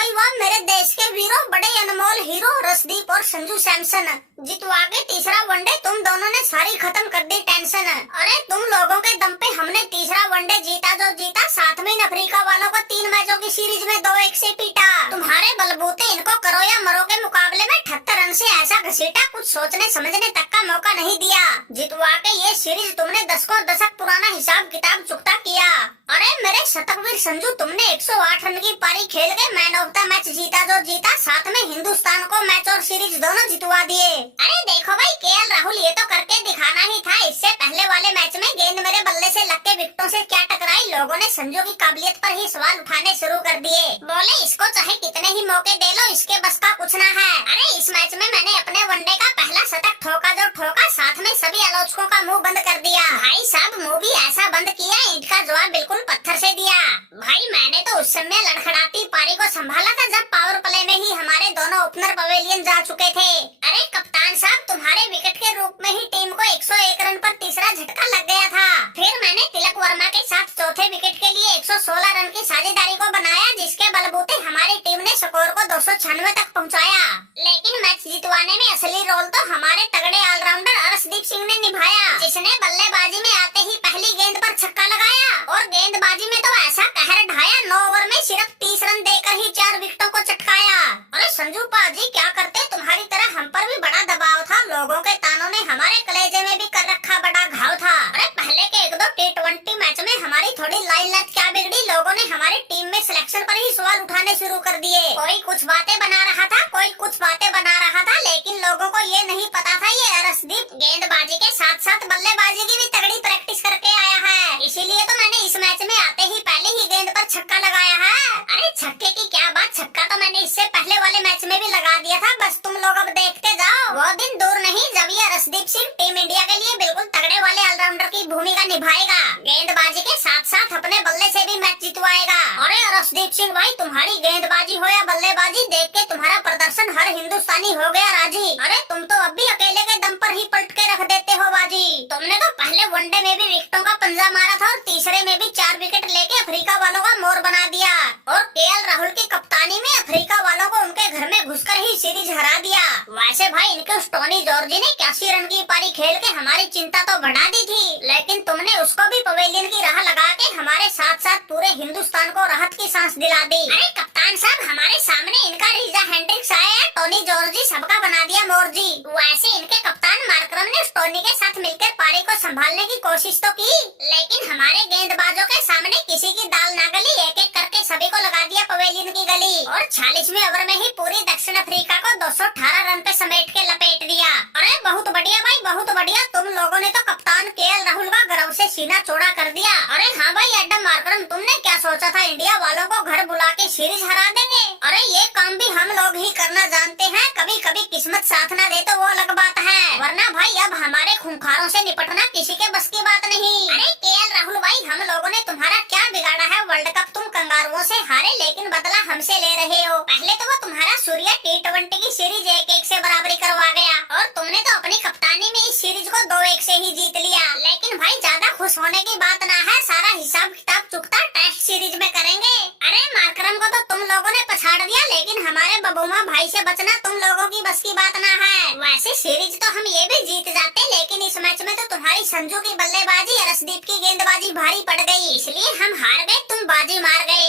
भाई वाह, मेरे देश के वीरों, बड़े अनमोल हीरो रसदीप और संजू सैमसन जितवा के तीसरा वनडे तुम दोनों ने सारी खत्म कर दी टेंशन। अरे तुम लोगों के दम पे हमने तीसरा वनडे जीता जो जीता, साथ में अफ्रीका वालों को 3 मैचों की सीरीज में 2-1 से पीटा। तुम्हारे बलबूते इनको करो या मरो के मुकाबले में 78 रन से ऐसा घसीटा, कुछ सोचने समझने तक का मौका नहीं दिया। जितवा के ये सीरीज तुमने दशकों दशक पुराना हिसाब किताब चुकता किया। अरे मेरे शतकवीर संजू, तुमने 108 रन की पारी खेल के मैन ऑफ द मैच जीता जो जीता, साथ में हिंदुस्तान को मैच और सीरीज दोनों जितवा दिए। अरे देखो भाई केएल राहुल, ये तो करके दिखाना ही था। इससे पहले वाले मैच में गेंद मेरे बल्ले से लग के विकेटों से क्या टकराई, लोगों ने संजू की काबिलियत पर ही सवाल उठाने शुरू कर दिए। बोले इसको चाहे कितने ही मौके दे लो, इसके बस का कुछ ना है। अरे इस मैच में मैंने अपने वनडे का पहला शतक ठोका जो ठोका, साथ में सभी आलोचकों का मुंह बंद कर दिया। भाई साहब मुंह भी ऐसा बंद किया, ईंट का जवाब बिल्कुल पत्थर से दिया। भाई मैंने तो उस समय लड़खड़ाती पारी को संभाला था जब पावर प्ले में ही हमारे दोनों ओपनर पवेलियन जा चुके थे। अरे कप्तान साहब, तुम्हारे विकेट के रूप में ही टीम को 101 रन पर तीसरा झटका लग गया था। फिर मैंने तिलक वर्मा के साथ चौथे विकेट के लिए 116 रन की साझेदारी को बनाया, जिसके बलबूते हमारी टीम ने स्कोर को 296 तक पहुंचाया। लेकिन मैच जितवाने में असली रोल तो हमारे तगड़े ऑलराउंडर अर्शदीप सिंह ने निभाया, जिसने बल्लेबाजी में आते ही पहली गेंद पर छक्का लगाया और गेंदबाजी में तो ऐसा कहर ढाया, 9 ओवर में सिर्फ 30 रन देकर ही 4 विकेटों को चटकाया। अरे संजू पाजी क्या करते, तुम्हारी तरह हम पर भी बड़ा दबाव था, लोगों के तानों ने हमारे कलेजे में भी कर रखा बड़ा घाव था। अरे पहले के 1-2 T20 मैच में हमारी थोड़ी लाइन लत क्या बिगड़ी, लोगों ने हमारी टीम में सिलेक्शन पर ही सवाल उठाने शुरू कर दिए। कोई कुछ बातें बना रहा था, कोई कुछ बातें बना रहा था, लेकिन लोगों को ये नहीं पता था ये अर्शदीप गेंदबाजी के साथ साथ बल्लेबाजी की भी तगड़ी प्रैक्टिस करके आया है। इसीलिए तो मैंने इस मैच में आते ही पहले ही गेंद पर छक्का लगाया है। अरे छक्के की क्या बात, छक्का तो मैंने इससे पहले वाले मैच में भी लगा दिया था, बस तुम लोग अब देखते जाओ। वो दिन दूर नहीं जब ये अर्शदीप सिंह टीम इंडिया के लिए बिल्कुल तगड़े वाले ऑलराउंडर की भूमिका निभाएगा, गेंदबाजी के साथ साथ अपने बल्ले से भी मैच जितवाएगा। अरे अर्शदीप सिंह भाई, तुम्हारी गेंदबाजी हो या बल्लेबाजी, देख के तुम्हारा प्रदर्शन हर हिंदुस्तानी हो गया राजी। अरे तुम तो अब भी अकेले के दम पर ही पलट के रख देते हो बाजी। तुमने तो पहले वनडे में भी विकेटों का पंजा मारा था और तीसरे में भी 4 विकेट लेके अफ्रीका वालों का मोर बना दिया, और केएल राहुल की कप्तानी में अफ्रीका वालों को उनके घर में घुसकर ही सीरीज हरा दिया। वैसे भाई इनके उस टोनी जॉर्जी ने 81 रन की पारी खेल के हमारी चिंता तो बढ़ा दी थी, लेकिन तुमने उसको भी पवेलियन की राह लगा के हमारे साथ साथ पूरे हिंदुस्तान को राहत की सांस दिला दी। अरे कप्तान साहब, हमारे सामने इनका रीजा हेंड्रिक्स आया है, टोनी जॉर्जी सबका बना दिया मोर्जी। वैसे इनके कप्तान मार्करम ने टोनी के साथ मिलकर पारी को संभालने की कोशिश तो की, लेकिन हमारे गेंदबाजों के सामने किसी की दाल ना गली, एक एक करके सभी को लगा दिया पवेलियन की गली, और 46वें ओवर में ही पूरी दक्षिण अफ्रीका को 218 रन पे समेट के लपेट दिया। अरे बहुत बढ़िया भाई, बहुत बढ़िया, तुम लोगों ने तो कप्तान केएल राहुल का गर्व से सीना चौड़ा कर दिया। अरे हाँ भाई एडम मार्करम, तुमने क्या सोचा था इंडिया वालों को घर बुला के सीरीज हरा देंगे? अरे ये काम भी हम लोग ही करना जानते हैं, कभी कभी किस्मत साथ ना दे तो वो अलग बात है, वरना भाई अब हमारे खूंखारों से निपटना किसी के बस की बात नहीं। अरे केएल राहुल भाई, हम लोगों ने तुम्हारा क्या बिगाड़ा है? वर्ल्ड कप तुम कंगारुओं से हारे, लेकिन बदला हमसे ले रहे हो। पहले तो वो तुम्हारा सूर्य T20 की सीरीज 1-1 से बराबरी करवा गया, और तुमने तो अपनी कप्तानी में इस सीरीज को 2-1 से ही जीत लिया। लेकिन भाई ज्यादा खुश होने की बात ना है, सारा हिसाब किताब चुकता टेस्ट सीरीज में करेंगे। अरे मार्करम को तो तुम लोगों ने पछाड़ दिया, लेकिन हमारे बबूमा भाई से बचना तुम लोगों की बस की बात ना है। वैसे सीरीज तो हम ये भी जीत जाते, लेकिन इस मैच में तो तुम्हारी संजू की बल्लेबाजी, अर्शदीप की गेंदबाजी भारी पड़ गई, इसलिए हम हार गए, तुम बाजी मार गए।